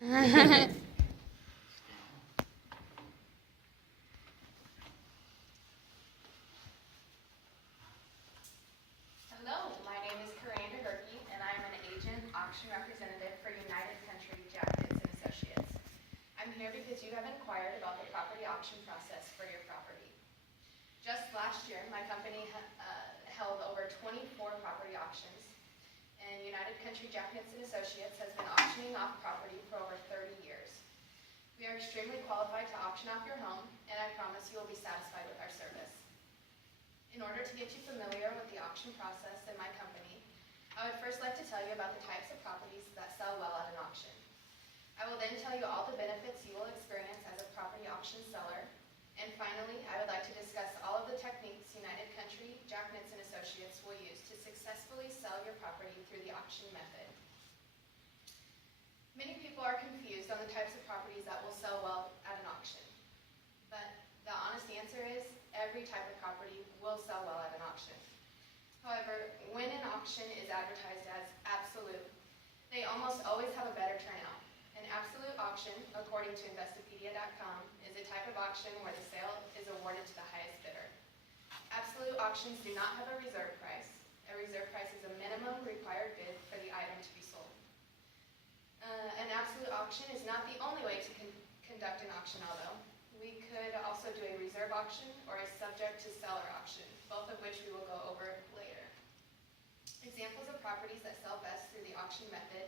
Hello, my name is Karanda Gerke, and I'm an agent auction representative for United Country Jackets and Associates. I'm here because you have inquired about the property auction process for your property. Just last year, my company held over 24 property auctions, and United Country Jackets and Associates has been auctioning off property for over 30 years. We are extremely qualified to auction off your home, and I promise you will be satisfied with our service. In order to get you familiar with the auction process and my company, I would first like to tell you about the types of properties that sell well at an auction. I will then tell you all the benefits you will experience as a property auction seller. And finally, I would like to discuss all of the techniques United Country Jackets and Associates will use to successfully sell your property through the auction method. Many people are confused on the types of properties that will sell well at an auction. But the honest answer is every type of property will sell well at an auction. However, when an auction is advertised as absolute, they almost always have a better turnout. An absolute auction, according to Investopedia.com, is a type of auction where the sale is awarded to the highest bidder. Absolute auctions do not have a reserve price. A reserve price is a minimum required bid for the item to be sold. An absolute auction is not the only way to conduct an auction, although we could also do a reserve auction or a subject to seller auction, both of which we will go over later. Examples of properties that sell best through the auction method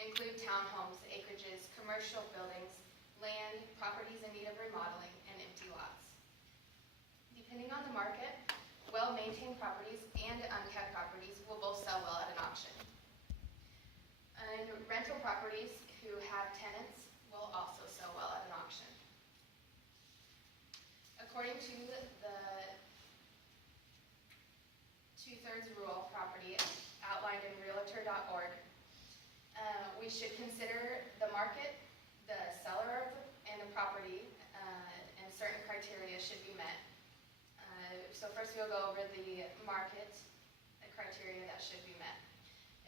include townhomes, acreages, commercial buildings, land, properties in need of remodeling, and empty lots. Depending on the market, well-maintained properties and unkept properties will both sell well at an auction. And rental properties who have tenants will also sell well at an auction. According to the two-thirds rule of property outlined in realtor.org, we should consider the market, the seller, and the property, and certain criteria should be met. So first we'll go over the market, the criteria that should be met.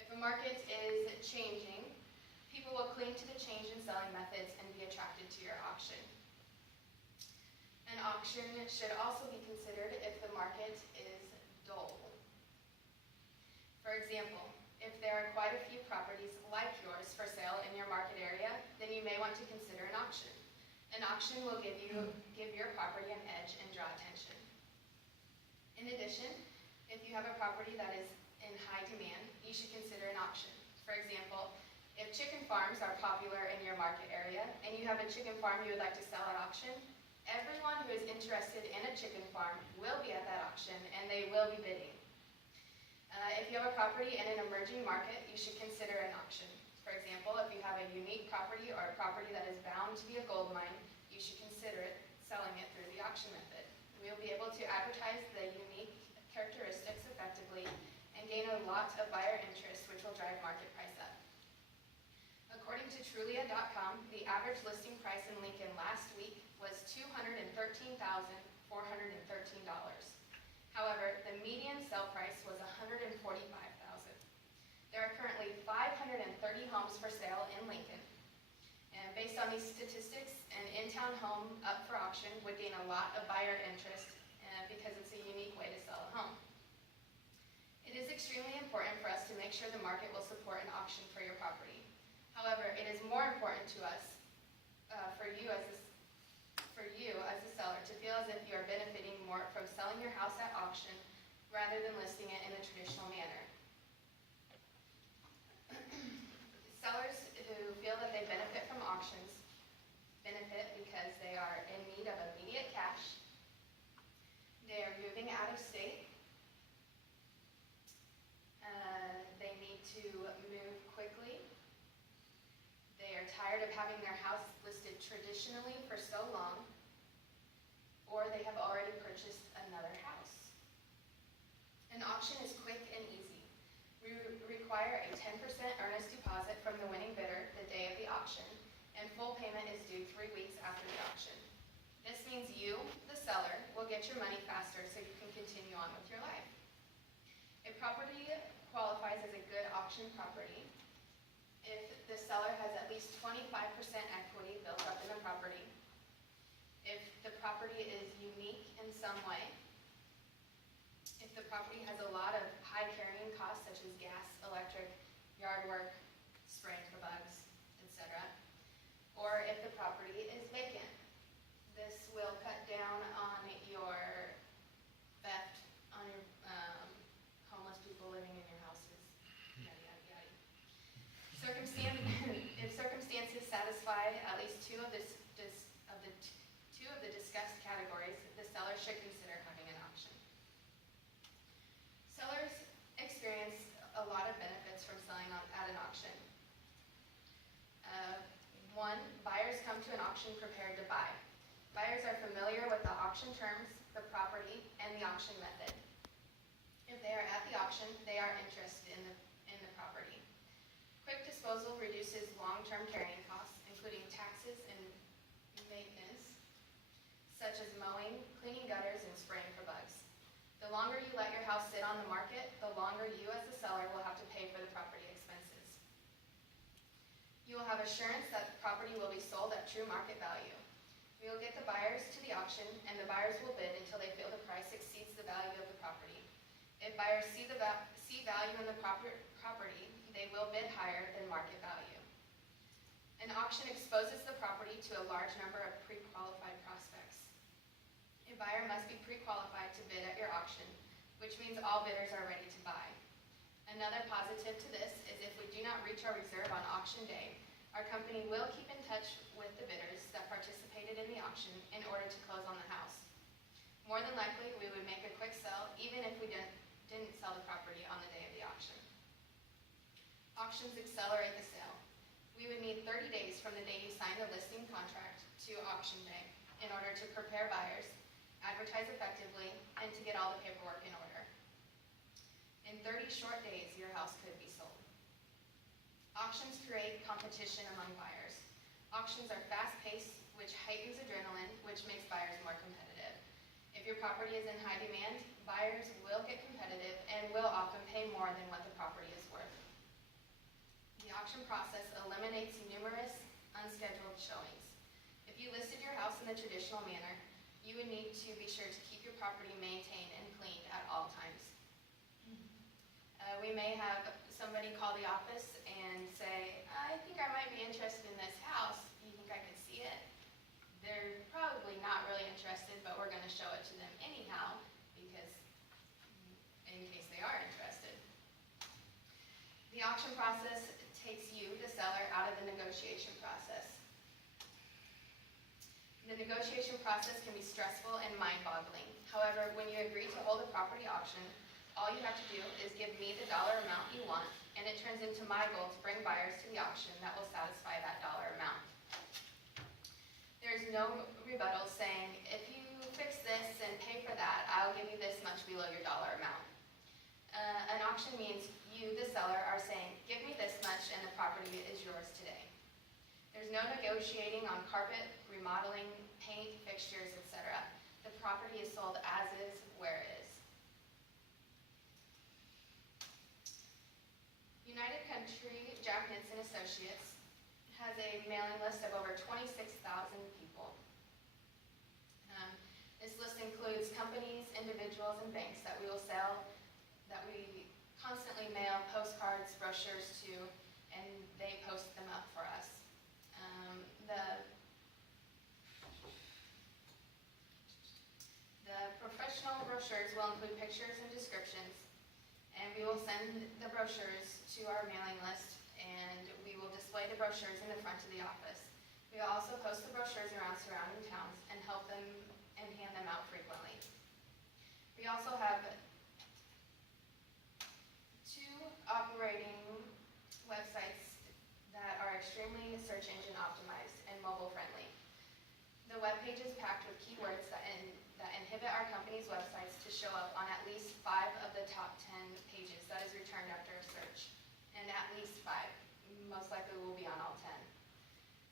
If a market is changing, people will cling to the change in selling methods and be attracted to your auction. An auction should also be considered if the market is dull. For example, if there are quite a few properties like yours for sale in your market area, then you may want to consider an auction. An auction will give your property an edge and draw attention. In addition, if you have a property that is in high demand, you should consider an auction. For example, if chicken farms are popular in your market area and you have a chicken farm you would like to sell at auction, everyone who is interested in a chicken farm will be at that auction and they will be bidding. If you have a property in an emerging market, you should consider an auction. For example, if you have a unique property or a property that is bound to be a gold mine, you should consider selling it through the auction method. We will be able to advertise the unique characteristics effectively and gain a lot of buyer interest, which will drive market price up. According to Trulia.com, the average listing price in Lincoln last week was $213,413. However, the median sale price was $145,000. There are currently 530 homes for sale in Lincoln. And based on these statistics, an in-town home up for auction would gain a lot of buyer interest because it's a unique way to sell a home. It is extremely important for us to make sure the market will support an auction for your property. However, it is more important to us, for you as a seller, to feel as if you are benefiting more from selling your house at auction rather than listing it in a traditional manner. Sellers who feel that they benefit from auctions benefit because they are in need of immediate cash, they are moving out of state, they need to move quickly, they are tired of having their house listed traditionally for so long, or they have already purchased another house. An auction is quick and easy. We require a 10% earnest deposit from the winning bidder the day of the auction, and full payment is due 3 weeks after the auction. This means you, the seller, will get your money faster so you can continue on with your life. A property qualifies as a good auction property if the seller has at least 25% equity built up in the property. If the property is unique in some way. If the property has a lot of high carrying costs such as gas, electric, yard work, spraying for bugs, etc. Or if the property is vacant. This will cut down on your theft, on your homeless people living in your houses, yada, yada, yada. If circumstances satisfy at least two of the discussed categories, the seller should consider having an auction. Sellers experience a lot of benefits from selling at an auction. One, buyers come to an auction prepared to buy. Buyers are familiar with the auction terms, the property, and the auction method. If they are at the auction, they are interested in the property. Quick disposal reduces long-term carrying costs, including taxes and maintenance, such as mowing, cleaning gutters, and spraying for bugs. The longer you let your house sit on the market, the longer you as the seller will have to pay for the property expenses. You will have assurance that the property will be sold at true market value. We will get the buyers to the auction, and the buyers will bid until they feel the price exceeds the value of the property. If buyers see value in the property, they will bid higher than market value. An auction exposes the property to a large number of pre-qualified prospects. A buyer must be pre-qualified to bid at your auction, which means all bidders are ready to buy. Another positive to this is if we do not reach our reserve on auction day, our company will keep in touch with the bidders that participated in the auction in order to close on the house. More than likely, we would make a quick sell even if we didn't sell the property on the day of the auction. Auctions accelerate the sale. We would need 30 days from the day you sign the listing contract to auction day in order to prepare buyers, advertise effectively, and to get all the paperwork in order. In 30 short days, your house could be sold. Auctions create competition among buyers. Auctions are fast-paced, which heightens adrenaline, which makes buyers more competitive. If your property is in high demand, buyers will get competitive and will often pay more than what the property is worth. The auction process eliminates numerous unscheduled showings. If you listed your house in the traditional manner, you would need to be sure to keep your property maintained and cleaned at all times. We may have somebody call the office and say, I think I might be interested in this house. Do you think I could see it? They're probably not really interested, but we're going to show it to them anyhow, because in case they are interested. The auction process takes you, the seller, out of the negotiation process. The negotiation process can be stressful and mind-boggling. However, when you agree to hold a property auction, all you have to do is give me the dollar amount you want, and it turns into my goal to bring buyers to the auction that will satisfy that dollar amount. There's no rebuttal saying, if you fix this and pay for that, I'll give you this much below your dollar amount. An auction means you, the seller, are saying, give me this much and the property is yours today. There's no negotiating on carpet, remodeling, paint, fixtures, etc. The property is sold as is, where it is. United Country Jack Nitz and Associates has a mailing list of over 26,000 people. This list includes companies, individuals, and banks that we will sell, that we constantly mail postcards, brochures to, and they post them up for us. The professional brochures will include pictures and descriptions, and we will send the brochures to our mailing list, and we will display the brochures in the front of the office. We will also post the brochures around surrounding towns and help them and hand them out frequently. We also have 2 operating websites that are extremely search engine optimized and mobile friendly. The web page is packed with keywords that inhibit our company's websites to show up on at least 5 of the top 10 pages that is returned after a search. And at least 5. Most likely will be on all 10.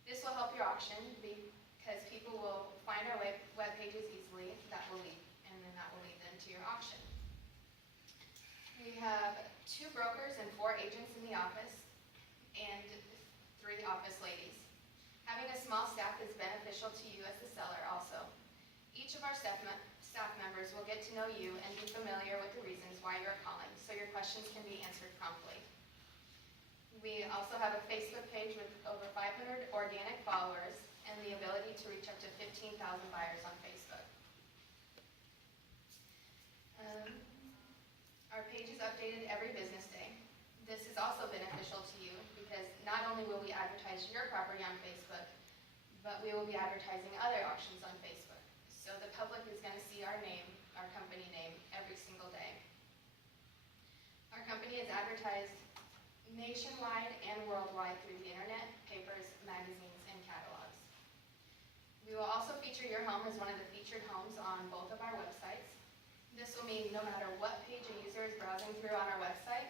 This will help your auction because people will find our web pages easily. That will lead, and then that will lead them to your auction. We have 2 brokers and 4 agents in the office, and 3 3 office ladies. Having a small staff is beneficial to you as the seller also. Each of our staff members will get to know you and be familiar with the reasons why you're calling, so your questions can be answered promptly. We also have a Facebook page with over 500 organic followers and the ability to reach up to 15,000 buyers on Facebook. Our page is updated every business day. This is also beneficial to you because not only will we advertise your property on Facebook, but we will be advertising other auctions on Facebook. So the public is going to see our name, our company name, every single day. Our company is advertised nationwide and worldwide through the internet, papers, magazines, and catalogs. We will also feature your home as one of the featured homes on both of our websites. This will mean no matter what page a user is browsing through on our website,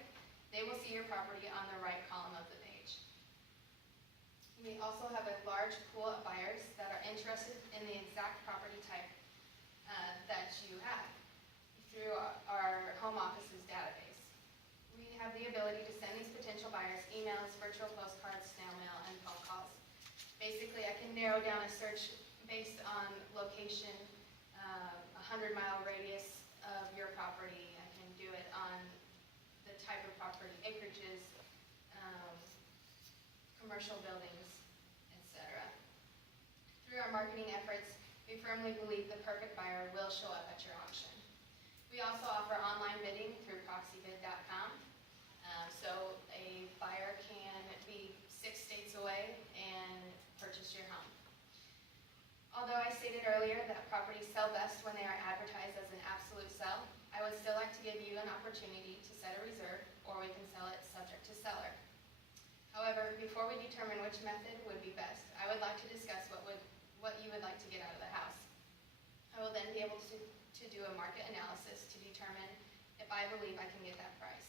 they will see your property on the right column of the page. We also have a large pool of buyers that are interested in the exact property type that you have through our home office's database. We have the ability to send these potential buyers emails, virtual postcards, snail mail, and phone calls. Basically, I can narrow down a search based on location, 100-mile radius of your property. I can do it on the type of property, acreages, commercial buildings, etc. Through our marketing efforts, we firmly believe the perfect buyer will show up at your auction. We also offer online bidding through proxybid.com. So a buyer can be 6 states away and purchase your home. Although I stated earlier that properties sell best when they are advertised as an absolute sell, I would still like to give you an opportunity to set a reserve, or we can sell it subject to seller. However, before we determine which method would be best, I would like to discuss what you would like to get out of the house. I will then be able to do a market analysis to determine if I believe I can get that price.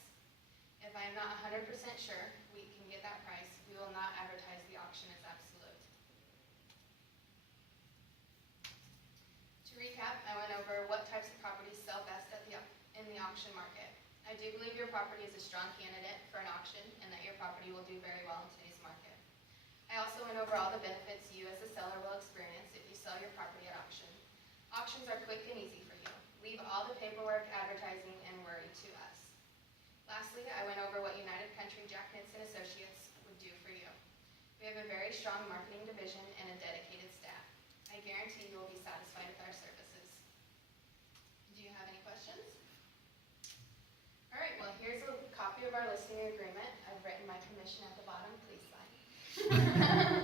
If I am not 100% sure we can get that price, we will not advertise the auction as absolute. To recap, I went over what types of properties sell best in the auction market. I do believe your property is a strong candidate for an auction and that your property will do very well in today's market. I also went over all the benefits you as a seller will experience if you sell your property at auction. Auctions are quick and easy for you. Leave all the paperwork, advertising, and worry to us. Lastly, I went over what United Country Jack Knitts & Associates would do for you. We have a very strong marketing division and a dedicated staff. I guarantee you will be satisfied with our services. Do you have any questions? All right, well, here's a copy of our listing agreement. I've written my commission at the bottom. Please sign.